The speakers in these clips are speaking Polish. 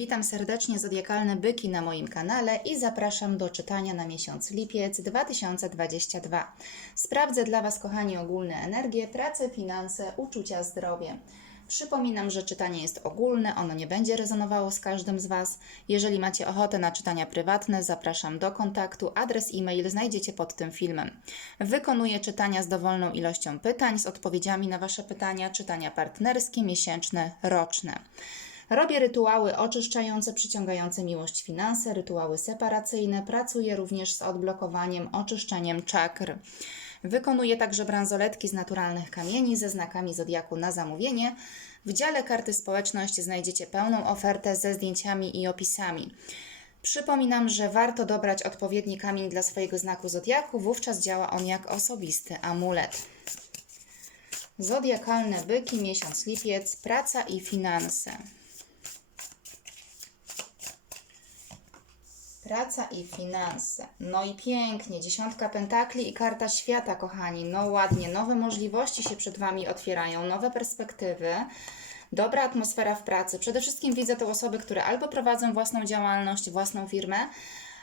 Witam serdecznie zodiakalne byki na moim kanale i zapraszam do czytania na miesiąc lipiec 2022. Sprawdzę dla Was, kochani, ogólne energie, pracę, finanse, uczucia, zdrowie. Przypominam, że czytanie jest ogólne, ono nie będzie rezonowało z każdym z Was. Jeżeli macie ochotę na czytania prywatne, zapraszam do kontaktu. Adres e-mail znajdziecie pod tym filmem. Wykonuję czytania z dowolną ilością pytań, z odpowiedziami na Wasze pytania, czytania partnerskie, miesięczne, roczne. Robię rytuały oczyszczające, przyciągające miłość finanse, rytuały separacyjne. Pracuję również z odblokowaniem, oczyszczeniem czakr. Wykonuję także bransoletki z naturalnych kamieni ze znakami zodiaku na zamówienie. W dziale karty społeczność znajdziecie pełną ofertę ze zdjęciami i opisami. Przypominam, że warto dobrać odpowiedni kamień dla swojego znaku zodiaku, wówczas działa on jak osobisty amulet. Zodiakalne byki, miesiąc lipiec, praca i finanse. Praca i finanse. No i pięknie, dziesiątka pentakli i karta świata, kochani. No ładnie, nowe możliwości się przed Wami otwierają, nowe perspektywy, dobra atmosfera w pracy. Przede wszystkim widzę tu osoby, które albo prowadzą własną działalność, własną firmę,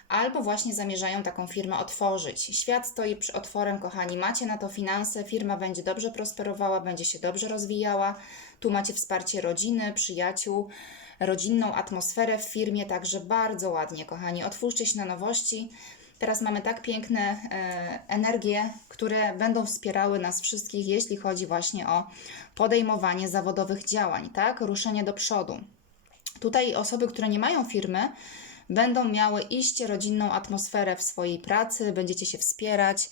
albo właśnie zamierzają taką firmę otworzyć. Świat stoi przy otworem, kochani. Macie na to finanse, firma będzie dobrze prosperowała, będzie się dobrze rozwijała. Tu macie wsparcie rodziny, przyjaciół, rodzinną atmosferę w firmie, także bardzo ładnie, kochani. Otwórzcie się na nowości. Teraz mamy tak piękne e, energie, które będą wspierały nas wszystkich, jeśli chodzi właśnie o podejmowanie zawodowych działań, tak? Ruszenie do przodu. Tutaj osoby, które nie mają firmy, będą miały iście rodzinną atmosferę w swojej pracy, będziecie się wspierać.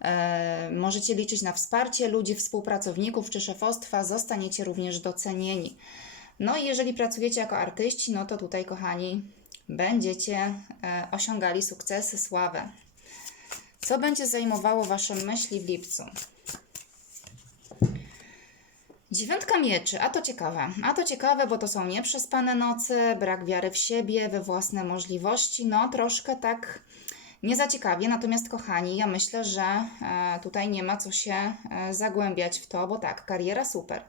E, możecie liczyć na wsparcie ludzi, współpracowników czy szefostwa, zostaniecie również docenieni. No i jeżeli pracujecie jako artyści, no to tutaj, kochani, będziecie e, osiągali sukcesy, sławę. Co będzie zajmowało Wasze myśli w lipcu? Dziewiątka mieczy, a to ciekawe. A to ciekawe, bo to są nieprzespane noce, brak wiary w siebie, we własne możliwości. No, troszkę tak nie za ciekawie. Natomiast, kochani, ja myślę, że e, tutaj nie ma co się e, zagłębiać w to, bo tak, kariera super.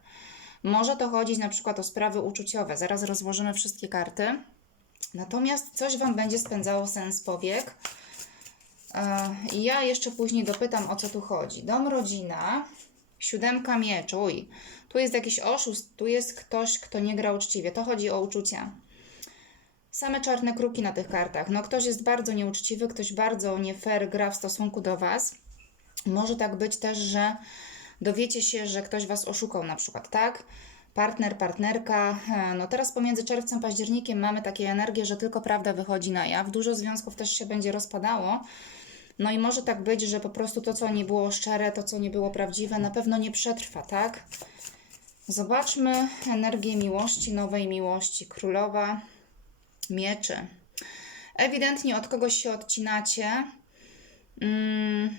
Może to chodzić na przykład o sprawy uczuciowe. Zaraz rozłożymy wszystkie karty. Natomiast coś Wam będzie spędzało sens powiek. E, ja jeszcze później dopytam, o co tu chodzi. Dom, rodzina, siódemka miecz, uj. Tu jest jakiś oszust, tu jest ktoś, kto nie gra uczciwie. To chodzi o uczucia. Same czarne kruki na tych kartach. No ktoś jest bardzo nieuczciwy, ktoś bardzo nie fair gra w stosunku do Was. Może tak być też, że dowiecie się, że ktoś Was oszukał na przykład, tak? Partner, partnerka. No teraz pomiędzy czerwcem, październikiem mamy takie energie, że tylko prawda wychodzi na jaw. Dużo związków też się będzie rozpadało. No i może tak być, że po prostu to, co nie było szczere, to, co nie było prawdziwe, na pewno nie przetrwa, tak? Zobaczmy energię miłości, nowej miłości. Królowa mieczy. Ewidentnie od kogoś się odcinacie mm,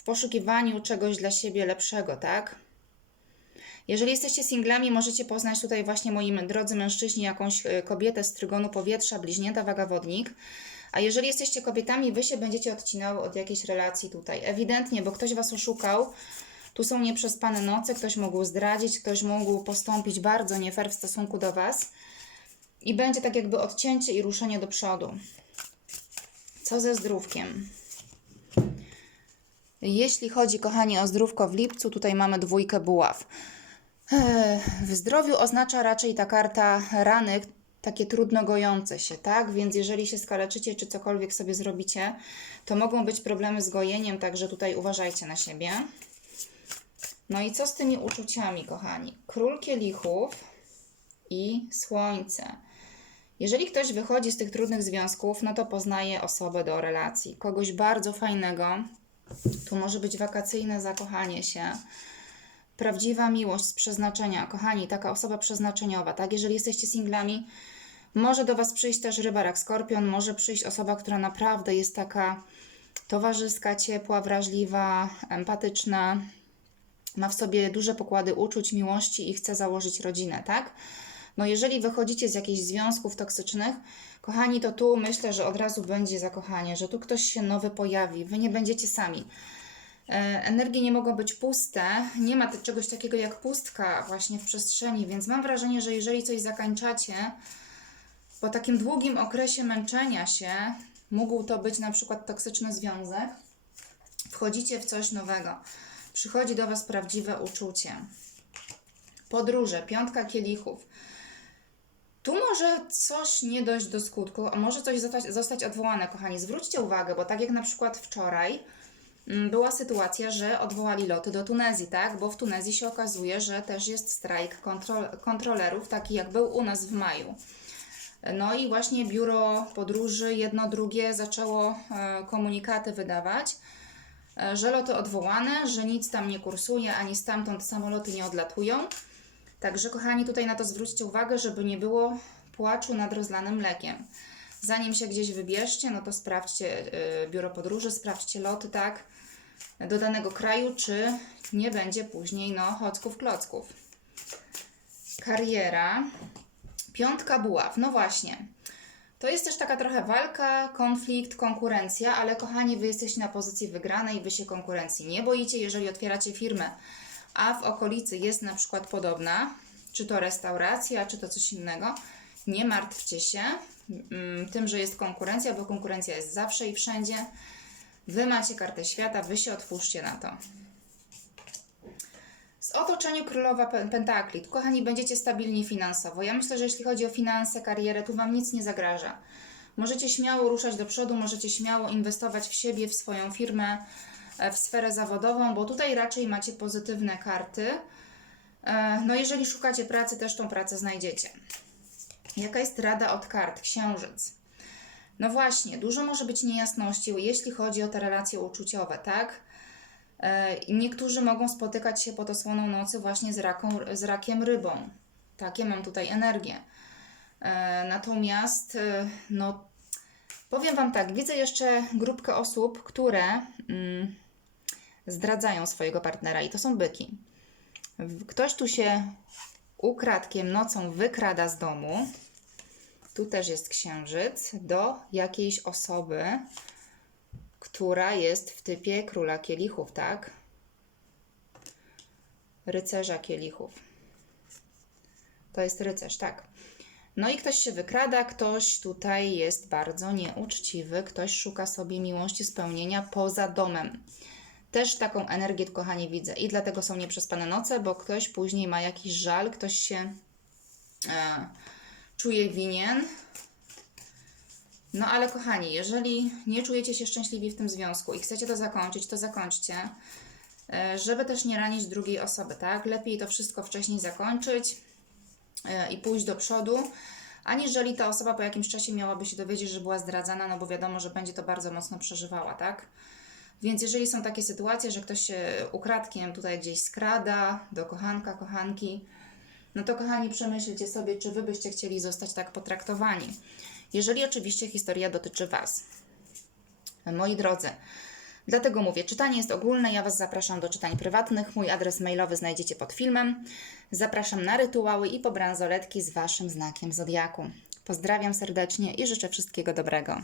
w poszukiwaniu czegoś dla siebie lepszego, tak? Jeżeli jesteście singlami, możecie poznać tutaj właśnie moim drodzy mężczyźni jakąś e, kobietę z trygonu powietrza, bliźnięta wagawodnik. A jeżeli jesteście kobietami, wy się będziecie odcinały od jakiejś relacji tutaj. Ewidentnie, bo ktoś was oszukał. Tu są nieprzespane noce, ktoś mógł zdradzić, ktoś mógł postąpić bardzo nie fair w stosunku do was. I będzie tak jakby odcięcie i ruszenie do przodu. Co ze zdrówkiem? Jeśli chodzi, kochani, o zdrówko w lipcu, tutaj mamy dwójkę buław. W zdrowiu oznacza raczej ta karta rany, takie trudno gojące się, tak? Więc jeżeli się skaleczycie, czy cokolwiek sobie zrobicie, to mogą być problemy z gojeniem, także tutaj uważajcie na siebie. No i co z tymi uczuciami, kochani? Król kielichów i słońce. Jeżeli ktoś wychodzi z tych trudnych związków, no to poznaje osobę do relacji. Kogoś bardzo fajnego. Tu może być wakacyjne zakochanie się. Prawdziwa miłość z przeznaczenia. Kochani, taka osoba przeznaczeniowa, tak? Jeżeli jesteście singlami, może do Was przyjść też rybarak skorpion, może przyjść osoba, która naprawdę jest taka towarzyska, ciepła, wrażliwa, empatyczna, ma w sobie duże pokłady uczuć, miłości i chce założyć rodzinę, tak? No jeżeli wychodzicie z jakichś związków toksycznych, kochani, to tu myślę, że od razu będzie zakochanie, że tu ktoś się nowy pojawi, wy nie będziecie sami. E, Energie nie mogą być puste, nie ma czegoś takiego jak pustka właśnie w przestrzeni, więc mam wrażenie, że jeżeli coś zakańczacie, Po takim długim okresie męczenia się, mógł to być na przykład toksyczny związek, wchodzicie w coś nowego. Przychodzi do Was prawdziwe uczucie. Podróże, piątka kielichów. Tu może coś nie dojść do skutku, a może coś zostać, zostać odwołane, kochani. Zwróćcie uwagę, bo tak jak na przykład wczoraj mm, była sytuacja, że odwołali loty do Tunezji, tak? Bo w Tunezji się okazuje, że też jest strajk kontrol, kontrolerów, taki jak był u nas w maju. No i właśnie biuro podróży jedno drugie zaczęło e, komunikaty wydawać, e, że loty odwołane, że nic tam nie kursuje, ani stamtąd samoloty nie odlatują. Także kochani, tutaj na to zwróćcie uwagę, żeby nie było płaczu nad rozlanym mlekiem. Zanim się gdzieś wybierzcie, no to sprawdźcie y, biuro podróży, sprawdźcie loty, tak, do danego kraju, czy nie będzie później, no, chocków klocków. Kariera. Piątka buław, no właśnie. To jest też taka trochę walka, konflikt, konkurencja, ale kochani, wy jesteście na pozycji wygranej, wy się konkurencji nie boicie, jeżeli otwieracie firmę, a w okolicy jest na przykład podobna, czy to restauracja, czy to coś innego, nie martwcie się mm, tym, że jest konkurencja, bo konkurencja jest zawsze i wszędzie. Wy macie kartę świata, wy się otwórzcie na to. Z otoczeniu królowa Pe- pentakli. Kochani, będziecie stabilni finansowo. Ja myślę, że jeśli chodzi o finanse, karierę, tu Wam nic nie zagraża. Możecie śmiało ruszać do przodu, możecie śmiało inwestować w siebie, w swoją firmę, w sferę zawodową, bo tutaj raczej macie pozytywne karty. E, No, jeżeli szukacie pracy, też tą pracę znajdziecie. Jaka jest rada od kart? Księżyc. No właśnie, dużo może być niejasności, jeśli chodzi o te relacje uczuciowe, tak? E, Niektórzy mogą spotykać się pod osłoną nocy właśnie z, raką, z rakiem rybą. Takie mam tutaj energię. E, Natomiast, e, no, powiem Wam tak, widzę jeszcze grupkę osób, które mm, zdradzają swojego partnera i to są byki. Ktoś tu się ukradkiem nocą wykrada z domu. Tu też jest księżyc do jakiejś osoby, która jest w typie króla kielichów, tak? Rycerza kielichów. To jest rycerz, tak. No i ktoś się wykrada, ktoś tutaj jest bardzo nieuczciwy, ktoś szuka sobie miłości, spełnienia poza domem. Też taką energię, kochani, widzę. I dlatego są nieprzespane noce, bo ktoś później ma jakiś żal, ktoś się e, czuje winien, no ale kochani, jeżeli nie czujecie się szczęśliwi w tym związku i chcecie to zakończyć, to zakończcie, e, żeby też nie ranić drugiej osoby, tak? Lepiej to wszystko wcześniej zakończyć e, i pójść do przodu, aniżeli ta osoba po jakimś czasie miałaby się dowiedzieć, że była zdradzana, no bo wiadomo, że będzie to bardzo mocno przeżywała, tak? Więc jeżeli są takie sytuacje, że ktoś się ukradkiem tutaj gdzieś skrada do kochanka, kochanki, no to kochani, przemyślcie sobie, czy wy byście chcieli zostać tak potraktowani. Jeżeli oczywiście historia dotyczy Was. Moi drodzy, dlatego mówię, czytanie jest ogólne, ja Was zapraszam do czytań prywatnych. Mój adres mailowy znajdziecie pod filmem. Zapraszam na rytuały i po bransoletki z Waszym znakiem zodiaku. Pozdrawiam serdecznie i życzę wszystkiego dobrego.